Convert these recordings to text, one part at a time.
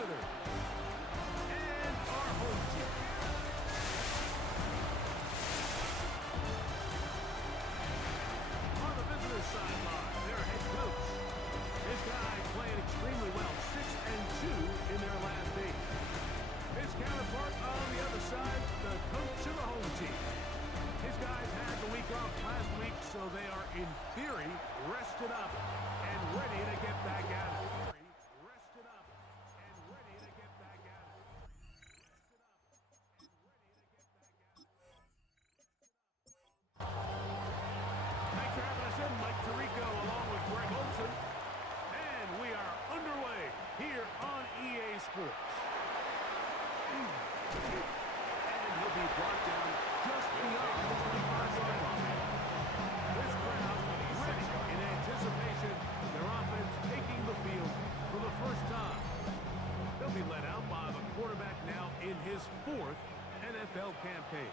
visitors. And our home team. On the visitor sideline, their head coach. His guys playing extremely well, 6-2 in their last 8. His counterpart on the other side, the coach of the home team. His guys had the week off last week, so they are, in theory, rested up and ready to get back at it. Rested up and ready to get back at it. Rested up and ready to get back at it. Thanks for having us in, Mike Tirico, along with Greg Olson. And we are underway here on EA Sports. And he'll be brought down just beyond the 25-yard line. This crowd ready in anticipation. Their offense taking the field for the first time. They'll be led out by the quarterback now in his 4th NFL campaign.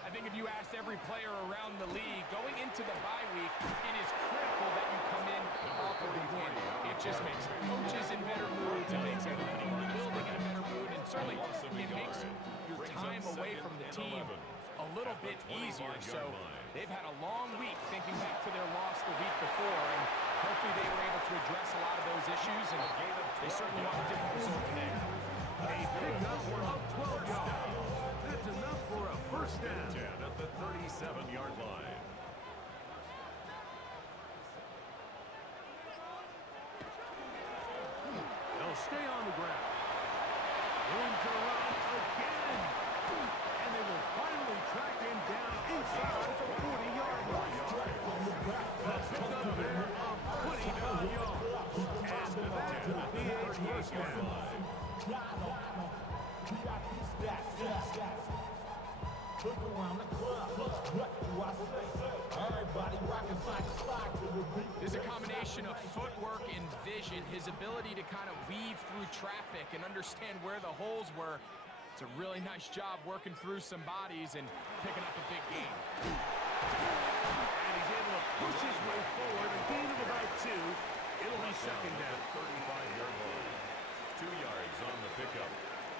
I think if you asked every player around the league, going into the bye week, it is critical that you come in off of the win. It just makes the coaches in better moods. It makes everybody in the building in a better mood. And certainly it makes your time away from the team a little bit easier. So they've had a long week thinking back to their loss the week before. And hopefully they were able to address a lot of those issues. And they certainly want a different result today. A pickup of 12 yards. That's enough for a first down. At the 37-yard line. They'll stay on the ground. Room to run again. And they will finally track him down inside the 40-yard line. The pickup there of 25 yards. And that will be a first down. Look around the club, what do I say? Everybody rocking side to side to the beat. There's a combination of footwork and vision, his ability to kind of weave through traffic and understand where the holes were. It's a really nice job working through some bodies and picking up a big gain. And he's able to push his way forward, a gain of about 2. It'll be second down. 35-yard line. 2 yards on the pickup.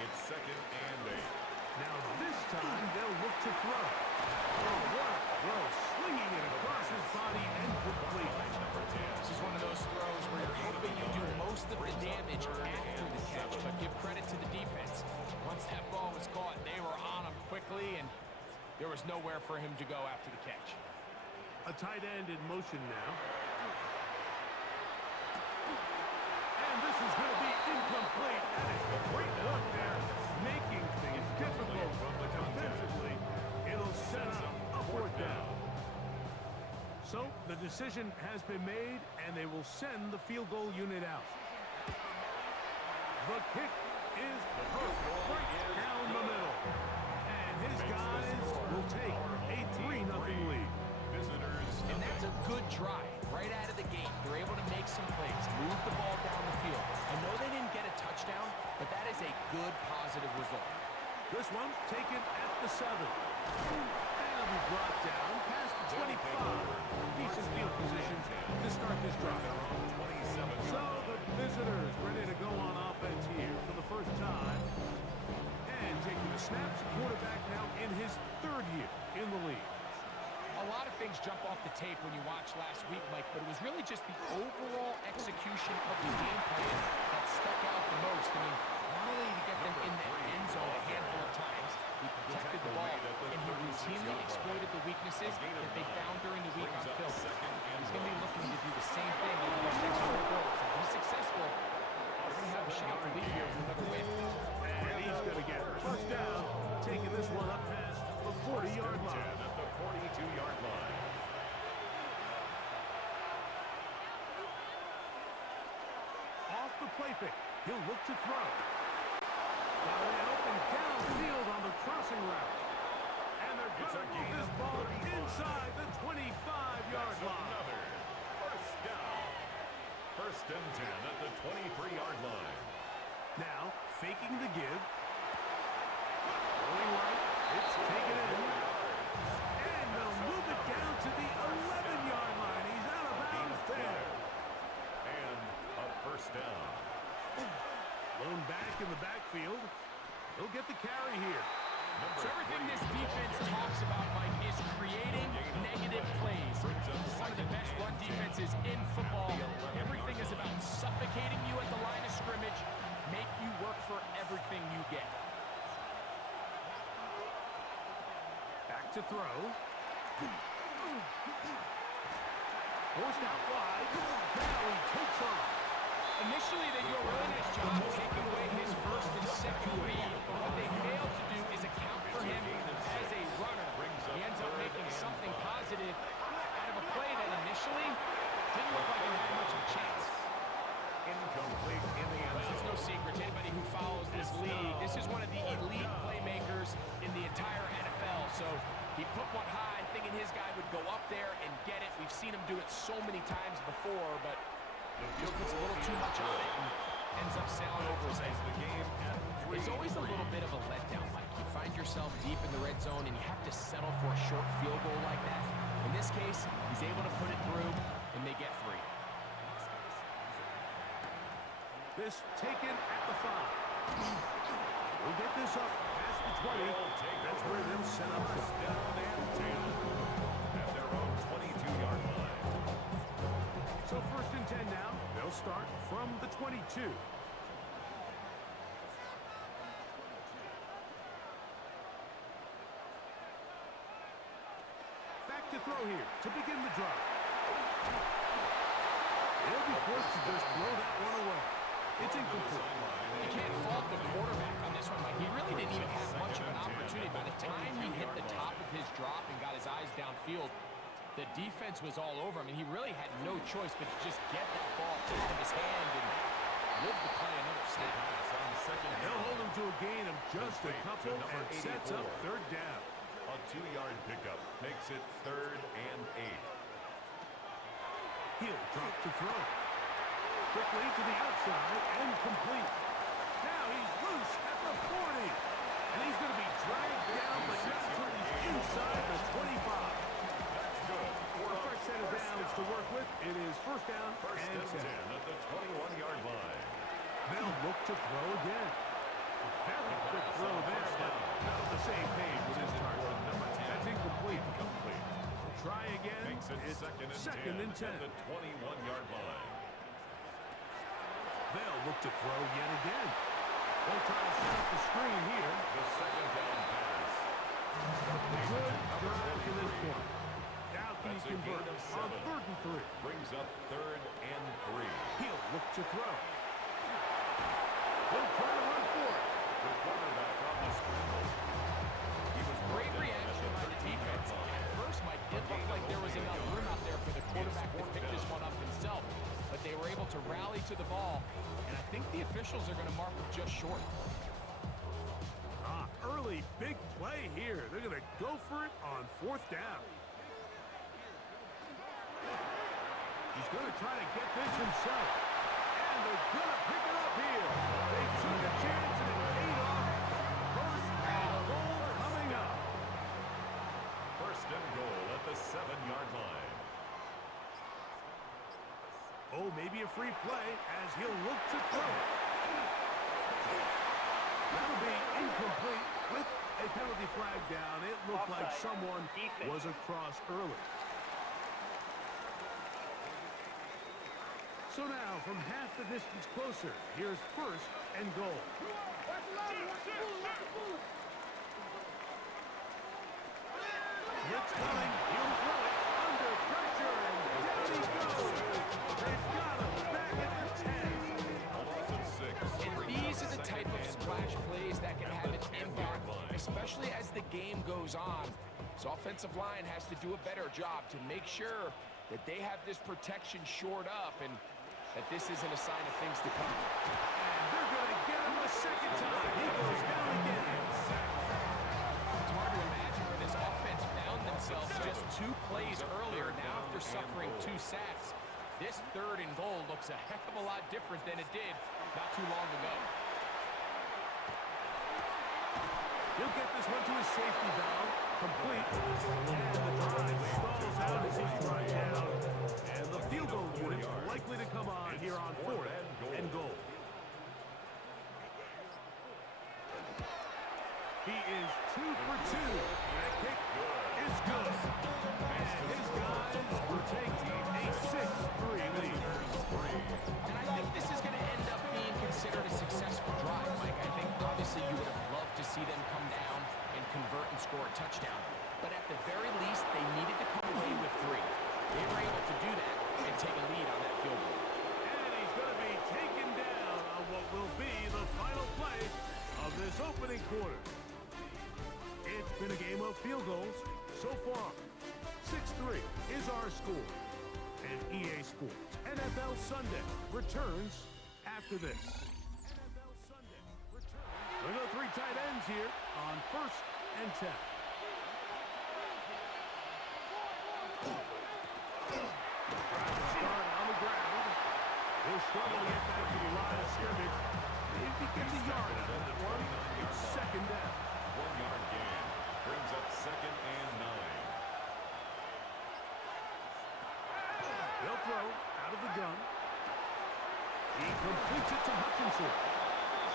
It's 2nd and 8. Now this time they'll look to throw. Oh, what a throw. Slinging it across his body and complete. This is one of those throws where you're hoping you do most of the damage after the catch, but give credit to the defense. Once that ball was caught, they were on him quickly, and there was nowhere for him to go after the catch. A tight end in motion now. And this is going to be incomplete. That is great work there, making things difficult defensively. It'll set up a 4th down. So the decision has been made, and they will send the field goal unit out. The kick is right down the middle. And his guys will take a 3-0 lead. And that's a good drive right out of the gate. They're able to make some plays, move the ball down the field. I know they didn't get a touchdown, but that is a good, positive result. This one taken at the 7. And it'll be brought down past the 25. Decent field position to start this drive. So the visitors ready to go on offense here for the first time. And taking the snaps, quarterback now in his 3rd year in the league. A lot of things jump off the tape when you watch last week, Mike, but it was really just the overall execution of the game plan that stuck out the most. I mean, not only did he get them in the end zone a handful of times, he protected the ball, and he routinely exploited the weaknesses that they found during the week on film. He's going to be looking to do the same thing over the next 4 quarters. If he's successful, they're going to have a shot to leave here with another win. And he's going to get first down, taking this one up past the 40-yard line. At the 42-yard line. Off the play fake, he'll look to throw. Got it open downfield on the crossing route. And they're going to move this ball inside the 25-yard line. Another first down. 1st and 10 at the 23-yard line. Now, faking the give. Going right, it's taken in. And they'll move it down to the 11-yard line. He's out of bounds there. And a first down. Blown back in the backfield. He'll get the carry here. So everything this defense talks about, Mike, is creating negative plays. It's one of the best run defenses in football. Everything is about suffocating you at the line of scrimmage, make you work for everything you get. Back to throw. Forced out wide. Now he takes off. Initially, they do a really nice job taking away his first and second read, but what they fail to do is account for him as a runner. He ends up making something positive out of a play that initially didn't look like it had much of a chance. Incomplete in the end Well, it's no secret to anybody who follows this league. This is one of the elite playmakers in the entire NFL. So he put one high, thinking his guy would go up there and get it. We've seen him do it so many times before, but just puts a little too much on it and ends up sailing over his head. It's always a little bit of a letdown. Like you find yourself deep in the red zone and you have to settle for a short field goal like that. In this case, he's able to put it through and they get 3. This taken at the 5. We'll get this up past the 20. That's where they'll set up shop. down and 10 at their own 22-yard line. So first and 10 now. They'll start from the 22. Back to throw here to begin the drive. They'll be forced to just blow that one away. It's incomplete. You can't fault the quarterback on this one, Mike. He really didn't even have much of an opportunity. By the time he hit the top of his drop and got his eyes downfield, the defense was all over him, and he really had no choice but to just get that ball out of his hand and live to play another snap. They'll hold him to a gain of just a couple and sets up third down. A 2-yard pickup makes it 3rd and 8. He'll drop to throw. Quickly to the outside and complete. Now he's loose at the 40. And he's going to be dragged down, but not until he's inside the 25. That's good. A fresh set of downs to work with. It is first down and 10. At the 21-yard line. They'll look to throw again. A very quick throw there, but not on the same page with his target. That's incomplete. Try again. Makes it It's second and 10 at the 21-yard line. They'll look to throw yet again. They'll try to set up the screen here. The second down pass. Good drive to this point. Now can he That's a gain convert of on 7. 3rd and 3? Brings up 3rd and 3. He'll look to throw. He'll try to run for it. The quarterback on the scramble. He was Great reaction by the defense. At first, Mike, it looked like there was enough room out there for the quarterback to pick this one up himself. But they were able to rally to the ball, and I think the officials are going to mark him just short. Early big play here. They're going to go for it on 4th down. He's going to try to get this himself. And they're going to pick it up here. They took a chance and it paid off. First and goal coming up. First and goal at the 7-yard line. Oh, maybe a free play as he'll look to throw. That'll be incomplete with a penalty flag down. It looked like someone was across early. So now, from half the distance closer, here's first and goal. Blitz coming. He'll throw it under pressure, and down he goes. They've got him back at the 10. A loss of 6. And these are the type of splash plays that can have an impact, especially as the game goes on. So offensive line has to do a better job to make sure that they have this protection shored up and that this isn't a sign of things to come. And they're going to get him a second time. He goes down again. It's hard to imagine where this offense found themselves just 2 plays earlier. Now after suffering 2 sacks, this 3rd and goal looks a heck of a lot different than it did not too long ago. He'll get this one to his safety valve. Complete. And the drive stalls out as he's brought down. And the field goal unit likely to come on here on 4th and goal. He is 2 for 2. That kick is good. And his guys will take a 6-3 lead. And I think this is going to end up being considered a successful drive, Mike. I think obviously you would have loved to see them come down and convert and score a touchdown. But at the very least, they needed to come away with 3. They were able to do that and take a lead on that field goal. And he's going to be taken down on what will be the final play of this opening quarter. It's been a game of field goals so far. 6-3 is our score. And EA Sports NFL Sunday returns after this. NFL Sunday returns. We're going to 3 tight ends here on 1st and 10. Start on the ground. He'll struggle to get back to the line of scrimmage. If he gets a yard out of that one, it's 2nd down. 1-yard gain. Brings up 2nd and 9. They'll throw out of the gun. He completes it to Hutchinson.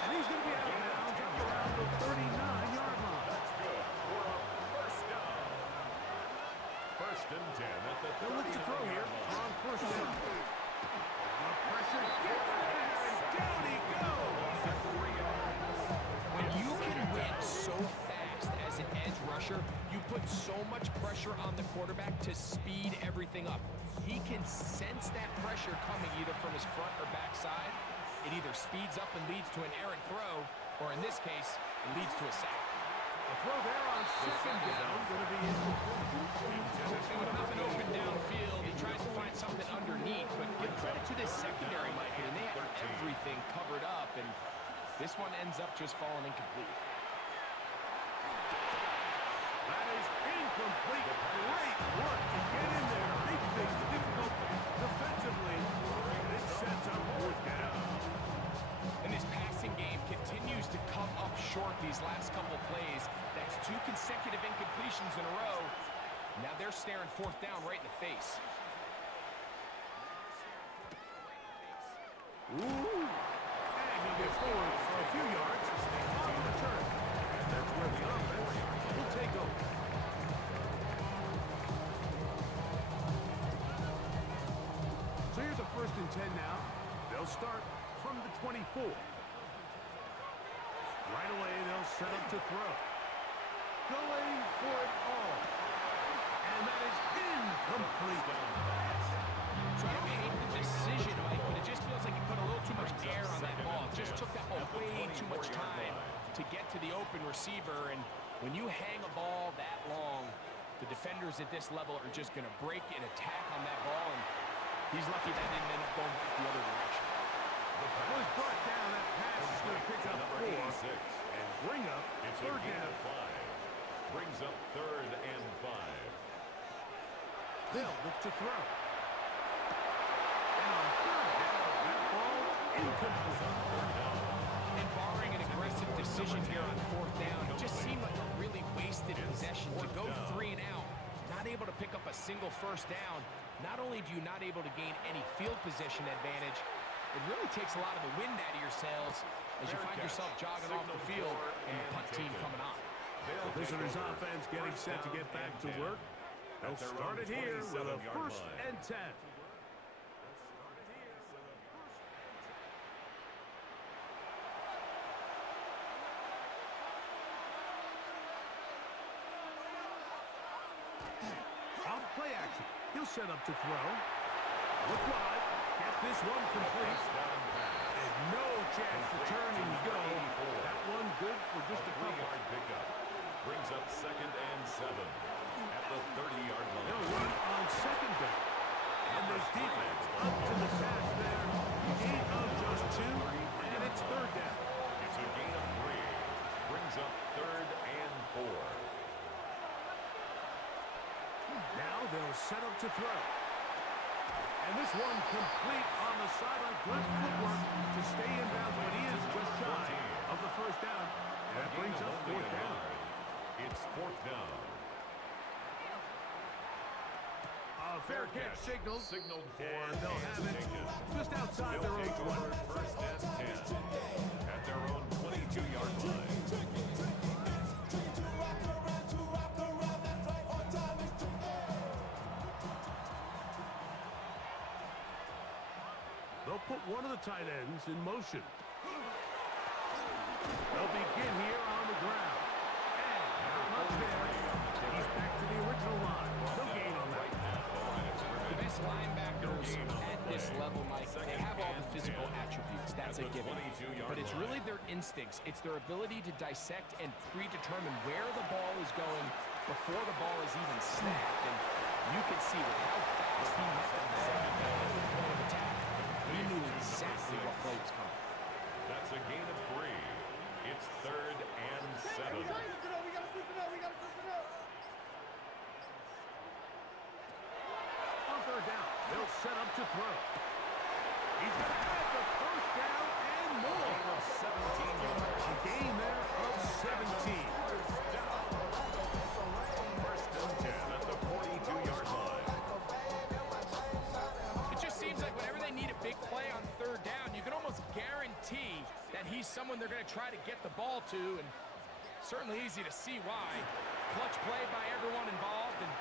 And he's going to be out of bounds up around the 39-yard line. That's good for a 1st down. 1st and 10 at the 39-yard line. They'll look to throw here on 1st down. The pressure gets there, and down he goes. When you can win so fast as an edge rusher, you put so much pressure on the quarterback to speed everything up. He can sense that pressure coming either from his front or back side. It either speeds up and leads to an errant throw, or in this case, it leads to a sack. A throw there on 2nd down, going to be And with nothing open downfield, he tries to find something underneath, but give credit to this secondary, Mike. I mean, they have everything covered up, and this one ends up just falling incomplete. That is incomplete. Great work to get in there. Make things difficult defensively. And it sets up 4th down. And this passing game continues to come up short these last couple plays. That's 2 consecutive incompletions in a row. Now they're staring 4th down right in the face. Ooh. And he gets forward for a few yards on the return. And that's where the offense will take over. So here's a 1st and 10 now. They'll start from the 24. Right away, they'll set up to throw. Going for it all. And that is incomplete. So I don't hate the decision, Mike, but it just feels like he put a little too much air on that ball. It just took that ball way too much time to get to the open receiver. And when you hang a ball that long, the defenders at this level are just going to break and attack on that ball. And he's lucky that didn't end up going the other direction. Was brought down. That pass is going to pick up 4 and bring up It's 3rd a gain down. of 5. Brings up 3rd and 5. They'll look to throw. And on 3rd down, that ball incomplete. And barring an aggressive decision here on 4th down, it just seemed like a really wasted possession to go 3 and out. Not able to pick up a single 1st down. Not only do you not able to gain any field position advantage, it really takes a lot of the wind out of your sails as you find yourself jogging off the field and the punt team coming on. The visitors' offense getting set to get back to work. They'll start it here with a 1st and 10. Off play action. He'll set up to throw. Look wide. Get this one complete. And no chance to turn and go. That one good for just a couple. 3-yard pickup. Brings up 2nd and 7 at the 30-yard line. They'll run on 2nd down. And this defense up to the task there. Gain of just 2, and it's 3rd down. It's a gain of 3. Brings up 3rd and 4. Now they'll set up to throw. And this one complete on the sideline. Good footwork to stay in bounds, but he is just shy of the 1st down. And that brings up 4th down. It's 4th down. A fair catch signaled. Signaled for And they'll have it taken. just outside They'll their own take 20. over 1st and 10 at their own 22-yard line. They'll put one of the tight ends in motion. They'll begin here on the ground. And not much there. He's back to the original line. No gain on that. The best linebackers at this level, Mike, they have all the physical attributes. That's a given. But it's really their instincts. It's their ability to dissect and predetermine where the ball is going before the ball is even snapped. And you can see with how fast he met the ball at the point of attack. He knew exactly what play was coming. That's a gain of 3. It's 3rd and 7. On third down, they'll set up to throw. He's going to have the first down and more. 17 yards. A gain there of 17. First and 10 at the 42-yard line. It just seems like whenever they need a big play on third down, you can almost guarantee that he's someone they're going to try to get the ball to, and certainly easy to see why. Clutch play by everyone involved and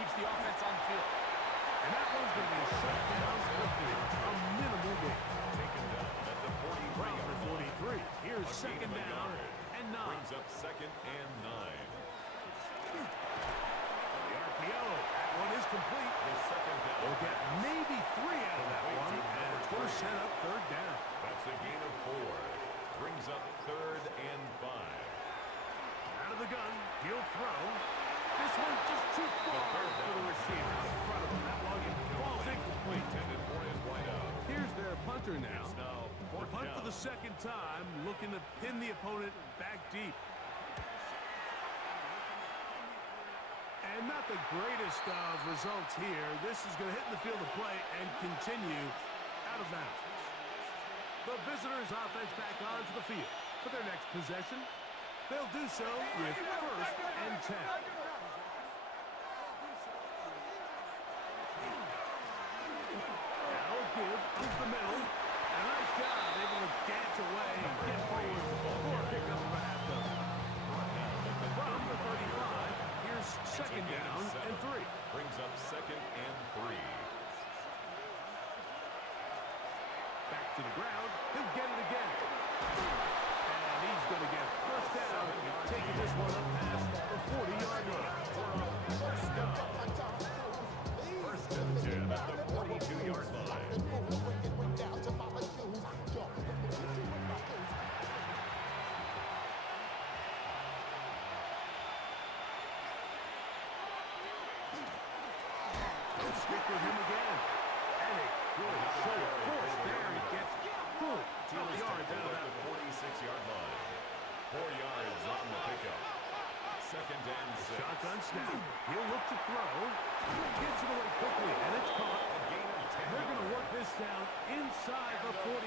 keeps the offense on the field. And that one's going to be shut down quickly. A minimal gain. Taken down at the 43-yard line. 43. Here's second down and 9. Brings up 2nd and 9. The RPO. That one is complete. The second down. We'll get maybe 3 out of that one, and it's going to set up third down. That's a gain of 4. Brings up 3rd and 5. Out of the gun, he'll throw. This one's just too far for the receiver out in front of him. That one falls incomplete. Intended for his wideout. Here's their punter now. It's now The 4th punt down. for the second time, looking to pin the opponent back deep. And not the greatest of results here. This is going to hit in the field of play and continue out of bounds. The visitors' offense back onto the field for their next possession. They'll do so with 1st and 10. Now give up the middle. A nice job, able to dance away and get forward for a pickup of a half dozen. From the 35, here's second down and 3. Brings up 2nd and 3. Back to the ground. He'll get it again. And he's going to get first down, taking this one up past the 40-yard line. First and 10 at the 42-yard line. They'll stick with him again. And a good show of force there. He gets full 12 yards out of that. 46-yard line. 4 yards on the pickup. 2nd and 6. Shotgun snap. He'll look to throw. Gets it away quickly, and it's caught. A gain of 10. They're going to work this down inside the 45.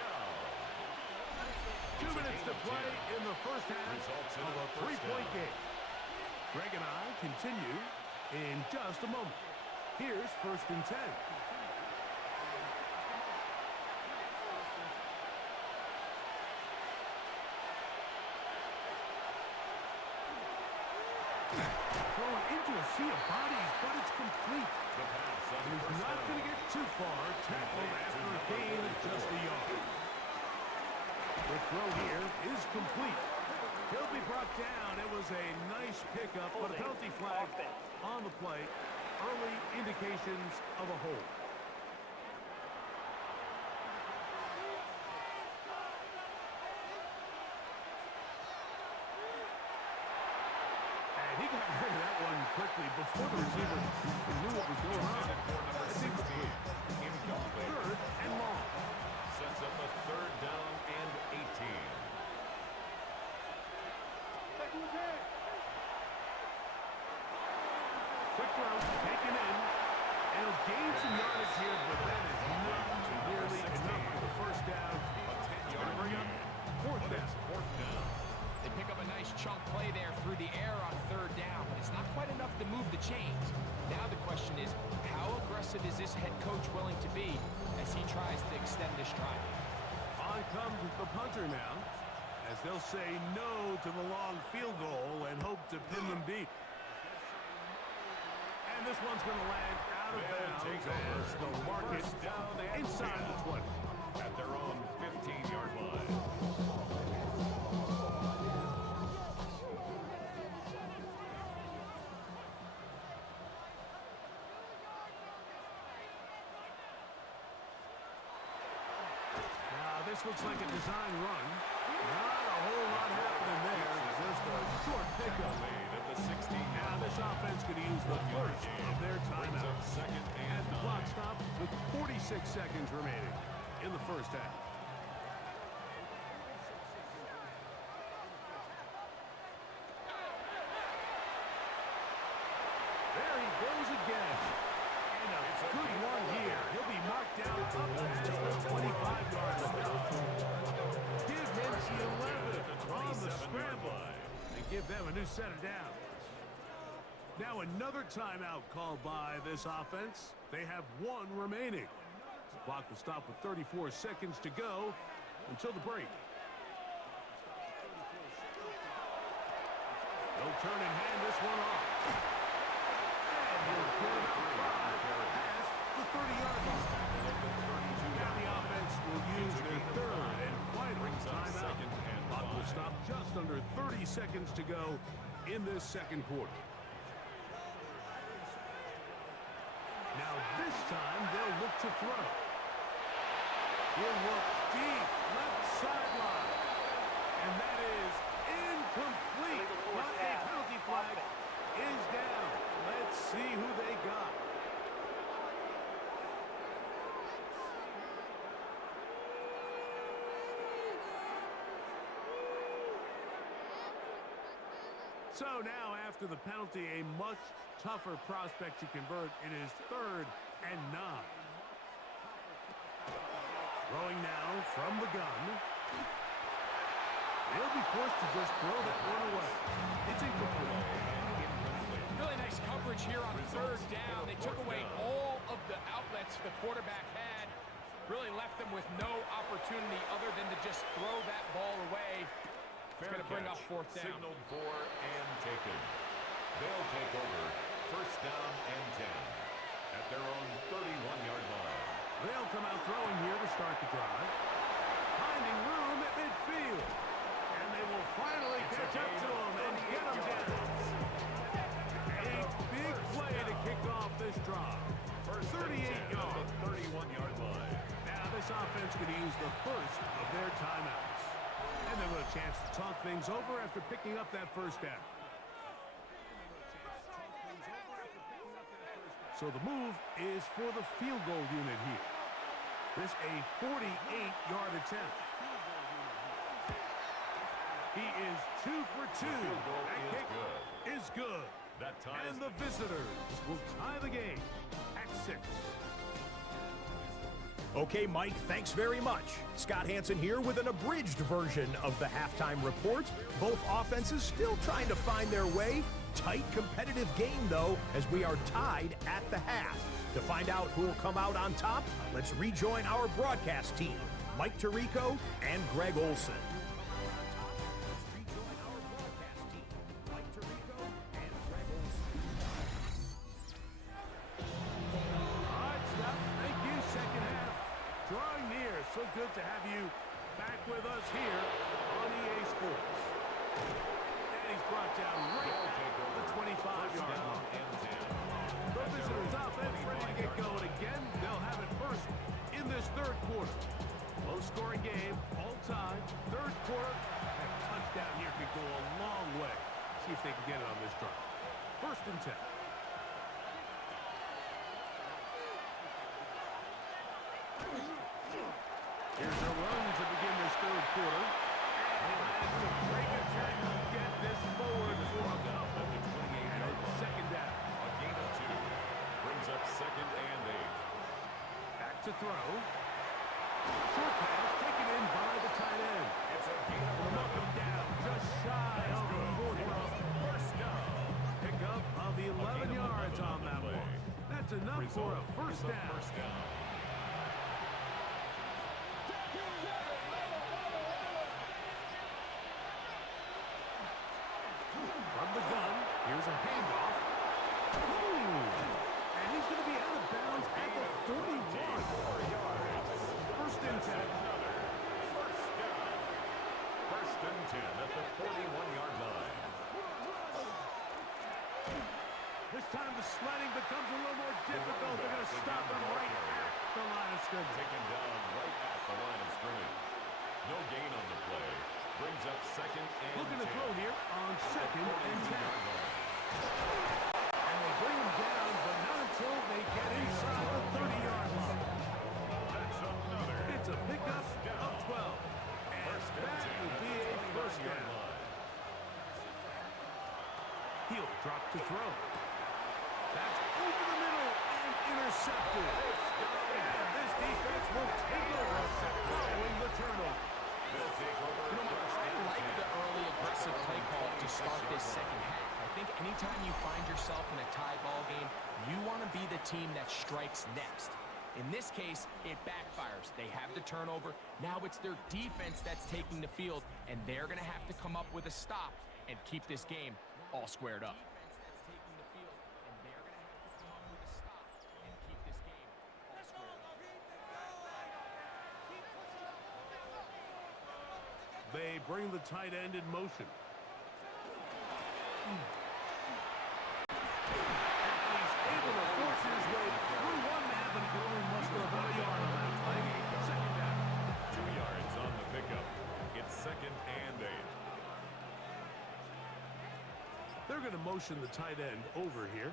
Down. 2 minutes to play in the first half Results in of a a first 3-point down. game. Greg and I continue in just a moment. Here's 1st and 10. Thrown into a sea of bodies, but it's complete. The pass on He's first not down. going to get too far. Tackled after a gain of just a yard. The throw here is complete. He'll be brought down. It was a nice pickup, but a penalty flag on the play. Early indications of a hold. And he got rid of that one quickly before the receiver knew what was going on. It's incomplete. Incomplete. 3rd and long. Sets up a 3rd down and 18. Quick throw, taken in, and he'll gain some yardage here, but that is not nearly enough for the first down. A 10-yard Bring up 4th down. 4th down. They pick up a nice chunk play there through the air on third down, but it's not quite enough to move the chains. Now the question is, how aggressive is this head coach willing to be as he tries to extend this drive? On comes the punter now, as they'll say no to the long field goal and hope to pin them deep. And this one's going to land out of bounds as the market inside the this looks like a design run. Not a whole lot happening there. Just a short pickup. Made at the 16. Now this offense could use the first of their timeouts. Second As and the clock 9. stops with 46 seconds remaining in the first half. There he goes again. And a good one here. He'll be marked down up to the 25-yard line. Give him 11 on the scramble and give them a new set of downs. Now another timeout called by this offense. They have one remaining. The clock will stop with 34 seconds to go until the break. They'll turn and hand this one off. And he'll get about 5 past the 30-yard line. Now the offense will use their third and final timeout. Clock will stop just under 30 seconds to go in this second quarter. Now this time they'll look to throw. He'll look deep left sideline. And that is incomplete. But a penalty flag is down. Let's see who they got. So now, after the penalty, a much tougher prospect to convert. It is 3rd and 9. Throwing now from the gun. He'll be forced to just throw that one away. It's incomplete. Really nice coverage here on 3rd down. They took away all of the outlets the quarterback had. Really left them with no opportunity other than to just throw that ball away. It's going to bring up 4th down. Signaled for and taken. They'll take over 1st down and 10 at their own 31-yard line. They'll come out throwing here to start the drive. Finding room at midfield. And they will finally catch up to him and get him down. A big play to kick off this drive. 38 yards. 31-yard line. Now this offense could use the first of their timeouts. And they'll have a chance to talk things over after picking up that first down. So the move is for the field goal unit here. This a 48-yard attempt. He is 2 for 2. That kick is good. That ties And the visitors will tie the game at 6. Okay, Mike, thanks very much. Scott Hansen here with an abridged version of the halftime report. Both offenses still trying to find their way. Tight competitive game, though, as we are tied at the half. To find out who will come out on top, let's rejoin our broadcast team, Mike Tirico and Greg Olson. So good to have you back with us here on EA Sports. And he's brought down right at the 25-yard line. The visitors' offense ready to get going again. They'll have it first in this 3rd quarter. Low-scoring game, all time. 3rd quarter, that touchdown here could go a long way. See if they can get it on this drive. 1st and 10. Here's a run to begin this 3rd quarter. And that's a great attack to get this forward for a couple. And it's 2nd down. A gain of 2 brings up 2nd and 8. Back to throw. Short pass taken in by the tight end. It's a gain of Knock him down just shy of the 40. First down. Pick up of 11 yards on that one. That's enough for a first down. First down. From the gun, here's a handoff. Ooh. And he's going to be out of bounds at the 41. 1st and 10. First and 10 at the 41-yard line. This time the sledding becomes a little more difficult. They're going to stop him right at the line of scrimmage. Taken down right at the line of scrimmage. No gain on the play. Brings up second and Looking to 10. throw here on second and 10. 42-yard line. And they bring him down, but not until they get inside the 30-yard line. That's another. It's a pickup of 12. And that will be a first down. He'll drop to throw. That's over the middle and intercepted. And this defense will take over following the turnover. They'll take over. You know, I like the early aggressive play call to start this second half. I think anytime you find yourself in a tie ball game, you want to be the team that strikes next. In this case, it backfires. They have the turnover. Now it's their defense that's taking the field, and they're going to have to come up with a stop and keep this game all squared up. They bring the tight end in motion. He's able to force his way through one man, but he can only muster about a yard on that play. Second down. 2 yards on the pickup. It's second and 8. They're going to motion the tight end over here.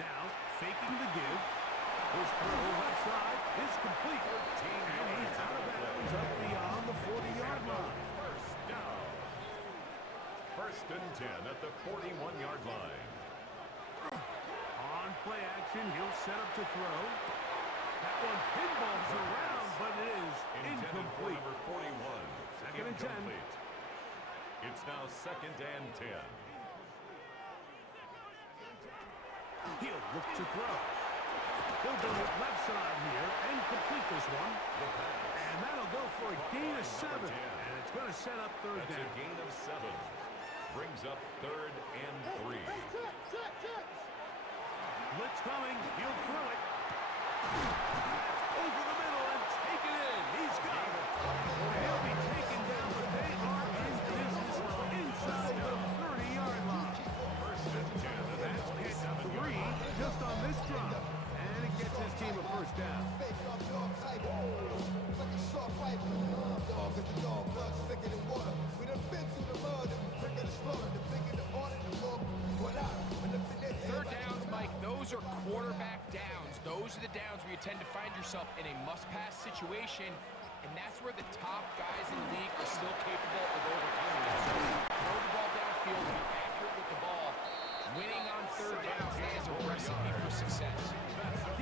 Now, faking the give. His throw left side is complete. And he's out of bounds up beyond the 40-yard line. First down. First and 10 at the 41-yard line. On play action, he'll set up to throw. That one pinballs around, but it is incomplete. Number 41. Second and 10. Incomplete. It's now second and 10. He'll look to throw. He'll bring it left side here and complete this one. And that'll go for a gain of 7. And it's going to set up third That's down. a gain of 7. Brings up third and 3. Blitz coming. He'll throw it. Over the middle and take it in. He's got it. He'll be taken down, but they are in business inside the 30-yard line. First and 10. That's pick up 3 just on this drive. And it gets his team a first down. Third downs, Mike, those are quarterback downs. Those are the downs where you tend to find yourself in a must-pass situation, and that's where the top guys in the league are still capable of overcoming it. So throw the ball downfield, be accurate with the ball. Winning on third downs, that is a recipe for success.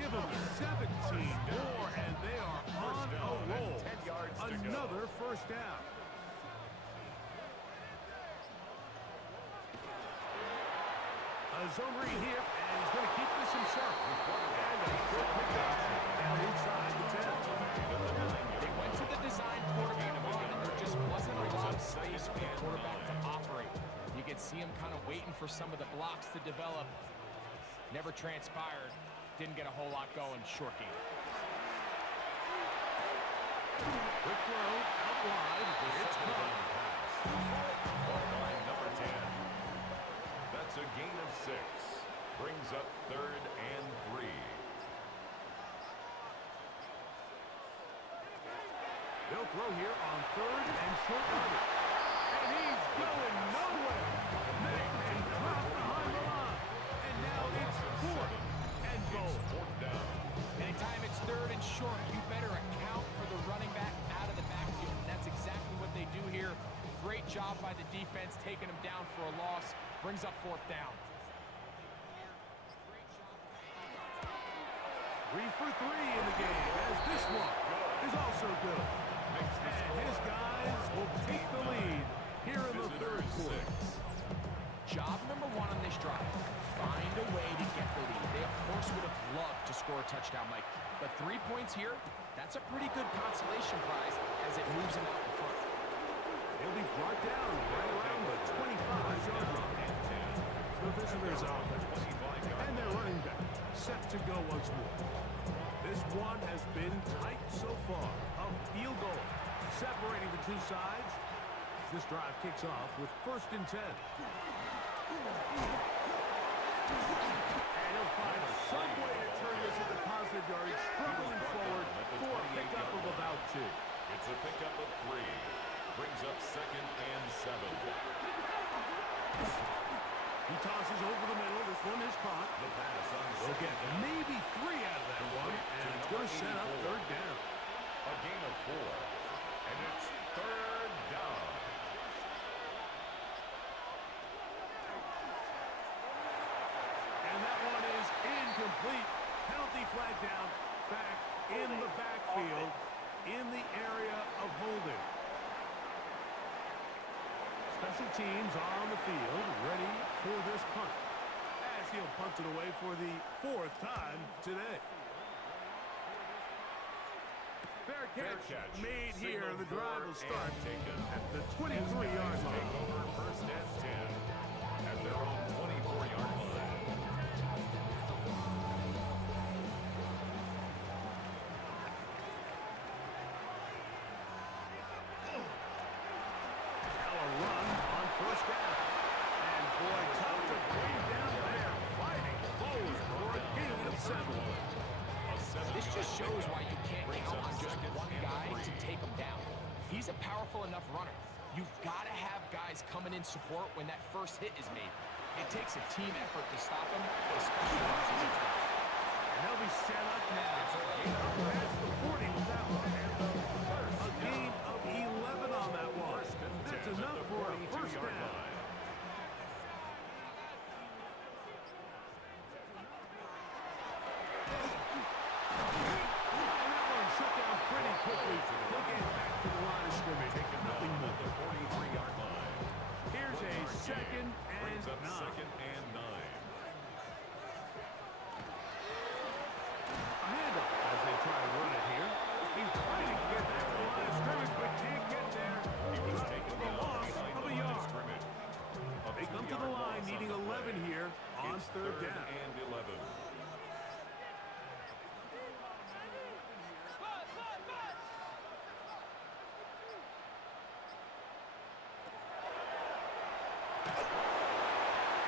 Give them 17 more, and they are on a roll. 10 yards to go. Another first down. A zone read here, and he's going to keep this himself. And a quick pickup down inside the 10. They went to the design quarterback run, and there just wasn't a lot of space for the quarterback to operate. You could see him kind of waiting for some of the blocks to develop. Never transpired. Didn't get a whole lot going. Short game. Quick throw, out wide. It's caught. Ball line number 10. That's a gain of 6. Brings up third and 3. They'll throw here on third and short yardage. And he's going nowhere. They drop behind the line. And now it's fourth and goal. Fourth down. Anytime it's third and short, you better account for the running back out of the backfield. And that's exactly what they do here. Great job by the defense, taking him down for a loss. Brings up fourth down. 3 for 3 in the game, as this one is also good. And his guys will take the lead here in the third quarter. Job number 1 on this drive, find a way to get the lead. They, of course, would have loved to score a touchdown, Mike. But 3 points here, that's a pretty good consolation prize as it moves them out in front. He'll be brought down right around the 25-yard line. The visitors' offense and their running back set to go once more. This one has been tight so far. A field goal separating the two sides. This drive kicks off with first and 10. And he'll find some way to turn this into positive yardage, struggling forward for a pickup of about 2. It's a passes over the middle. This one is caught. The pass on They'll get maybe 3 out of that one, and it's going to set up third down. a gain of 4. And it's third down. And that one is incomplete. Penalty flag down back in the backfield in the area of holding. Special teams are on the field, ready for this punt. As he'll punt it away for the 4th time today. Fair catch made here, and the drive will start at the 23-yard line. Take over first and 10 at their own 24-yard line. Now a run on first down. And boy, tough to bring down there. Fighting forward for a gain of 7. This just shows why you can't count on just one guy to take him down. He's a powerful enough runner. You've got to have guys coming in support when that first hit is made. It takes a team effort to stop him, especially once he gets down. And they'll be set up now. Past the 40 with that one. A gain of 11 on that one. That's enough for a first down. Pretty quickly, they'll get back to the line of scrimmage. Nothing more. The 43-yard line. Here's a second and 9. Second and 9. A handoff as they try to run it here. He's fighting to get back to the line of scrimmage, but can't get there. He was taken for the down loss behind of the a line of yard. scrimmage. They come to the line needing 11 here on It's third down. and 11.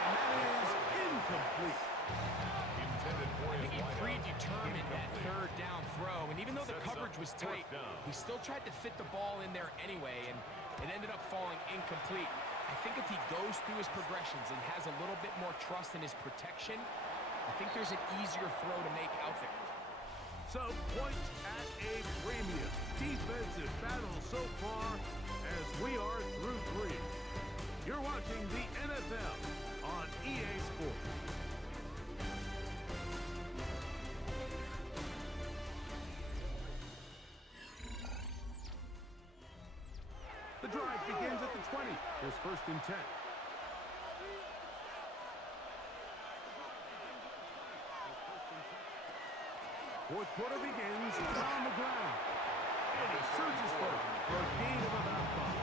And that is incomplete. Intended for I think he his wideout. predetermined that Incomplete. third down throw, and even though the Sets up coverage was fourth tight, down. he still tried to fit the ball in there anyway, and it ended up falling incomplete. I think if he goes through his progressions and has a little bit more trust in his protection, I think there's an easier throw to make out there. So, points at a premium. Defensive battle so far as we are through 3. You're watching the NFL on EA Sports. The drive begins at the 20. There's first and 10. Fourth quarter begins on the ground. And he surges forward for a gain of about 5.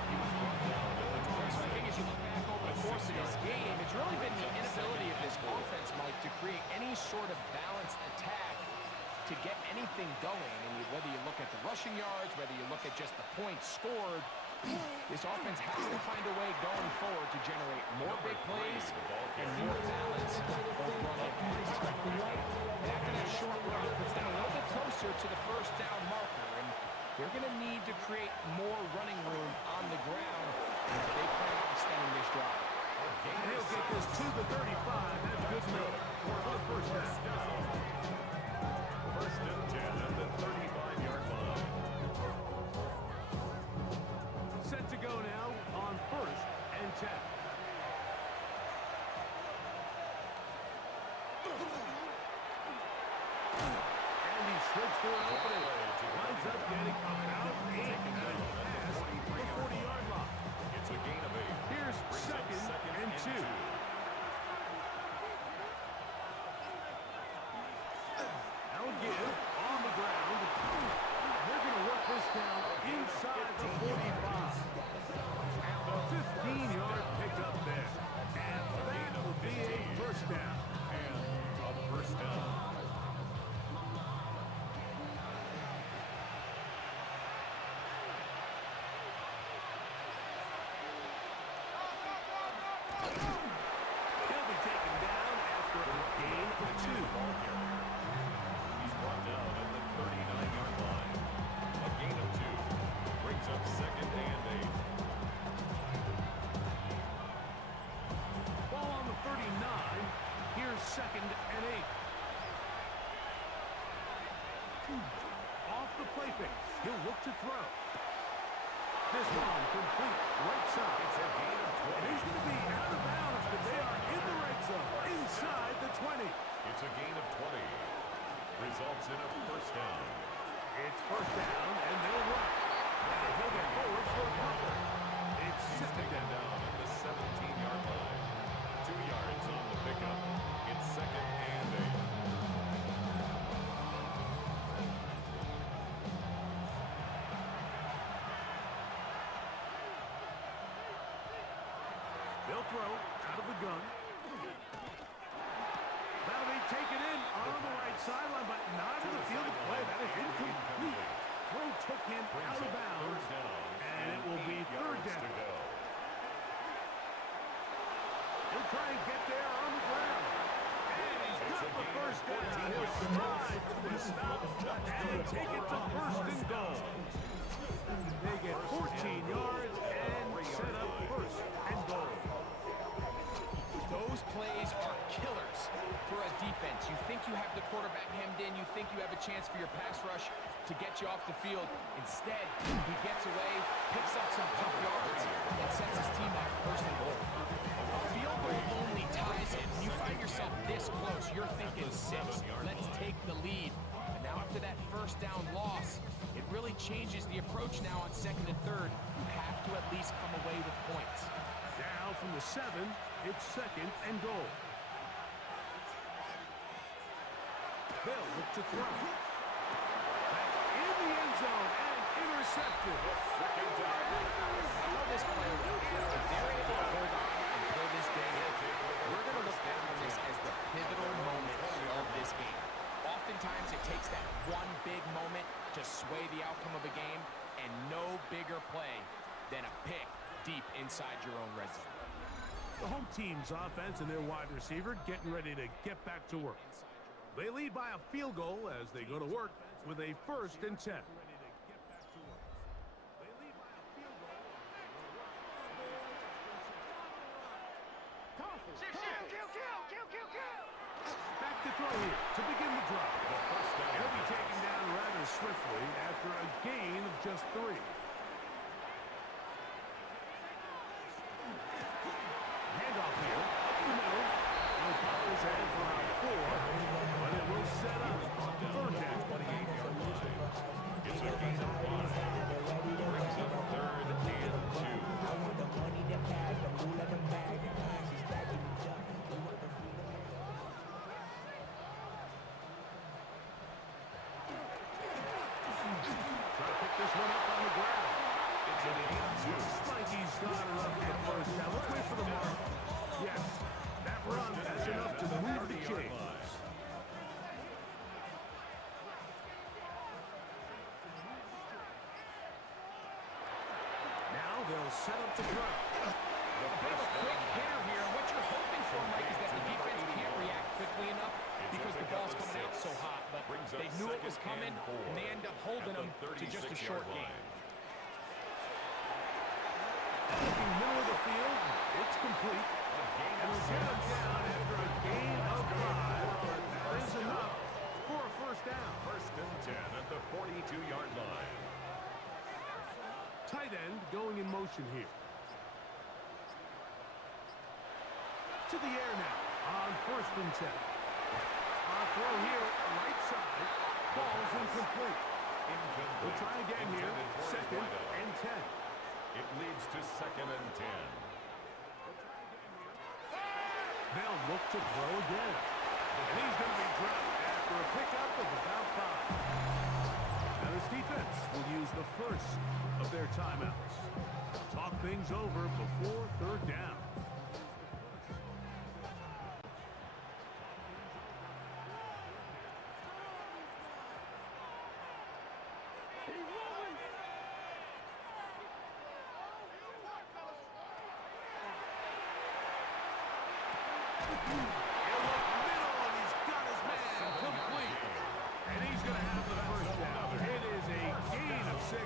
So I think as you look back over the course of this game, it's really been the inability of this offense, Mike, to create any sort of balanced attack to get anything going. And whether you look at the rushing yards, whether you look at just the points scored, this offense has to find a way going forward to generate more big plays and more balance, both run and pass. And after that short run, puts them a little bit closer to the first down marker, and they're going to need to create more running room on the ground if they plan on extending this drive. And he'll get this to the 35. That's good enough for the first down. First and 10 at the 35-yard line. Set to go now on first and 10. And he slips through an opening. Winds up getting about 8 as pass the 40-yard line. It's a gain of 8. Here's second and 2. the play fake. He'll look to throw. This one complete right side. It's a gain of 20. And he's going to be out of bounds, but they are in the red zone, inside the 20. It's a gain of 20. Results in a first down. It's first down, and they'll run. And he'll get forward for a cover. It's second Taken down. down at the 17-yard line. 2 yards on the pickup. It's second and 8. They'll throw out of the gun. That'll be taken in on the right sideline, but not in the field of play. That is incomplete. Throw took him out of bounds, and it will be third down. He'll try and get there on the ground. And he's got the first down. He'll slide to the stop and take it to first and goal. They get 14 yards and set up first and goal. Those plays are killers for a defense. You think you have the quarterback hemmed in. You think you have a chance for your pass rush to get you off the field. Instead, he gets away, picks up some tough yards, and sets his team up first and goal. A field goal only ties it. When you find yourself this close, you're thinking 6. Let's take the lead. But now after that first down loss, it really changes the approach now on second and third. You have to at least come away with points. Now from the 7, it's second and goal. They'll look to throw. That's in the end zone and intercepted. Second down. I love this play. If they're able to hold on and pull this game, we're going to look back on this as the pivotal moment of this game. Oftentimes, it takes that one big moment to sway the outcome of a game, and no bigger play than a pick deep inside your own red zone. The home team's offense and their wide receiver getting ready to get back to work. They lead by a field goal as they go to work with a first and 10. Back to throw here to begin the drive. He'll be taken down rather swiftly after a gain of just 3. Handoff here, up the middle. He'll pop his head for about 4, but it will set up third down. 28-yard line. It's a gain of 5. Brings up third and 2. Try to pick this one up on the ground. It's an 8-2. Mikey's got it up for the first down. Let's wait for the mark. Yes, that run is enough to move the chains. Now they'll set up to throw. A bit of a quick hitter here. What you're hoping for, Mike, is that the defense can't react quickly enough because the ball's coming out so hot. But they knew it was coming, and they end up holding them to just a short game. Looking middle of the field, it's complete. And we'll get him down after a gain of 5, but that is enough for a first down. First and 10 at the 42-yard line. Tight end going in motion here. To the air now on first and 10. On throw here, right side, falls incomplete. We'll try again here, second and 10. It leads to second and 10. They'll look to throw again. And he's going to be dropped after a pickup of about 5. Now this defense will use the first of their timeouts. Talk things over before third down. He'll look middle, and he's got his man complete. And he's going to have the first down. It is a gain of 6.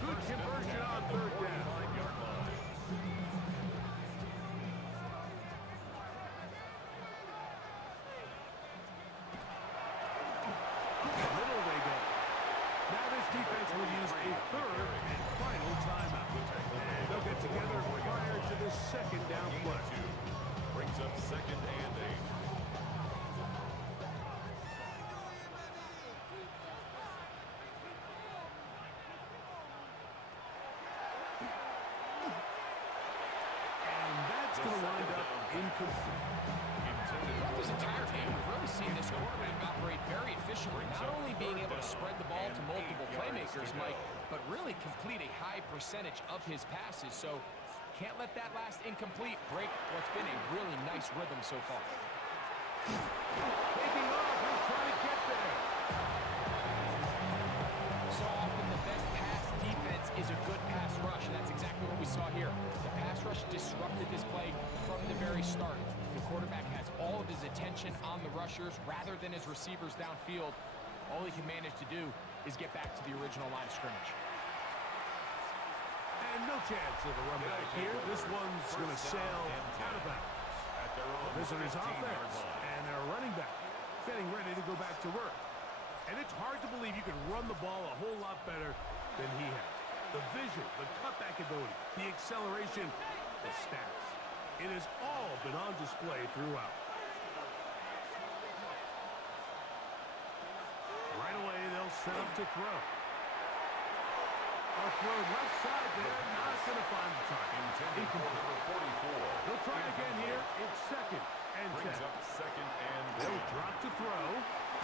Good conversion on third down. defense will use a third and final timeout. And they'll get together prior to the second down play. Brings up second and 8. And that's going to wind up incomplete. Throughout this entire game, we've really seen this quarterback operate very efficiently, not only being able to spread the ball to multiple playmakers, Mike, but really complete a high percentage of his passes. So can't let that last incomplete break what's been a really nice rhythm so far. Taking off, he's trying to get there. So often the best pass defense is a good pass rush, and that's exactly what we saw here. The pass rush disrupted this play from the very start. The quarterback has all of his attention on the rushers rather than his receivers downfield. All he can manage to do is get back to the original line of scrimmage. And no chance of a run back here. This one's going to sail out of bounds. The visitors' offense and their running back getting ready to go back to work. And it's hard to believe you can run the ball a whole lot better than he has. The vision, the cutback ability, the acceleration, the stats. It has all been on display throughout. Right away, they'll set up to throw. A throw left side there, not going to find the target. Incomplete. 44. They'll try again here. It's second and 10. Brings up second and 10. They'll drop to throw.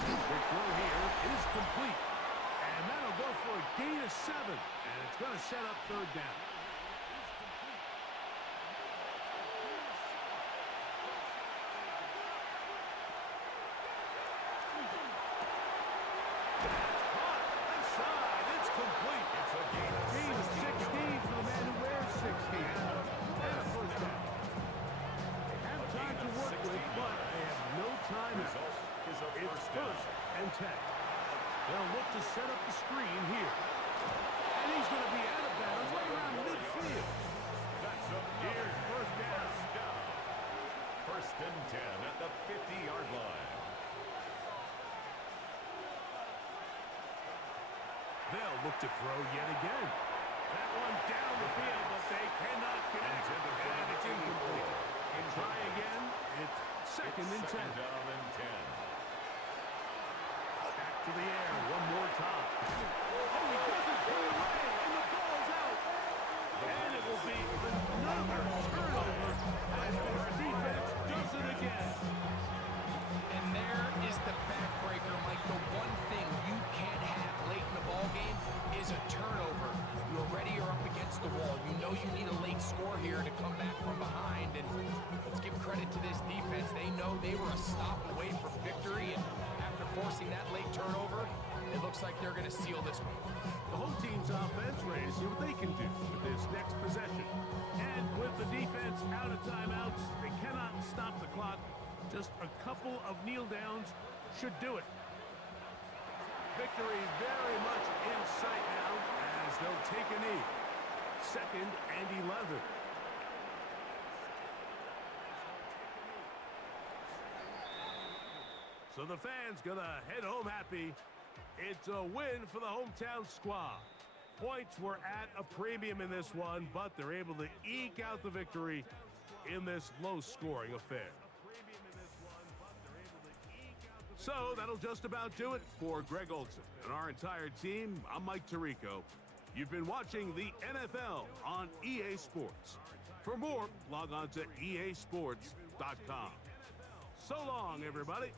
The throw here is complete. And that'll go for a gain of 7. And it's going to set up third down. It's first and 10. They'll look to set up the screen here. And he's going to be out of bounds right around midfield. That's up. Here's first down. First and 10 at the 50-yard line. They'll look to throw yet again. That one down the field, but they cannot connect. And it's incomplete. And try again. It's second and 10. Second down and 10. To the air one more time. Oh, he doesn't put it away, and the ball's out. And it will be another turnover as this defense does it again. And there is the backbreaker, Mike. The one thing you can't have late in the ballgame is a turnover. You're ready, you're up against the wall. You know you need a late score here to come back from behind. And let's give credit to this defense. They know they were a stop away from victory, and after forcing that late turnover, it looks like they're going to seal this one. The whole team's offense ready to see what they can do with this next possession. And with the defense out of timeouts, they cannot stop the clock. Just a couple of kneel downs should do it. Victory very much in sight now as they'll take a knee. Second and 11. So the fans gonna head home happy. It's a win for the hometown squad. Points were at a premium in this one, but they're able to eke out the victory in this low-scoring affair. So that'll just about do it for Greg Olson and our entire team. I'm Mike Tirico. You've been watching the NFL on EA Sports. For more, log on to easports.com. So long, everybody.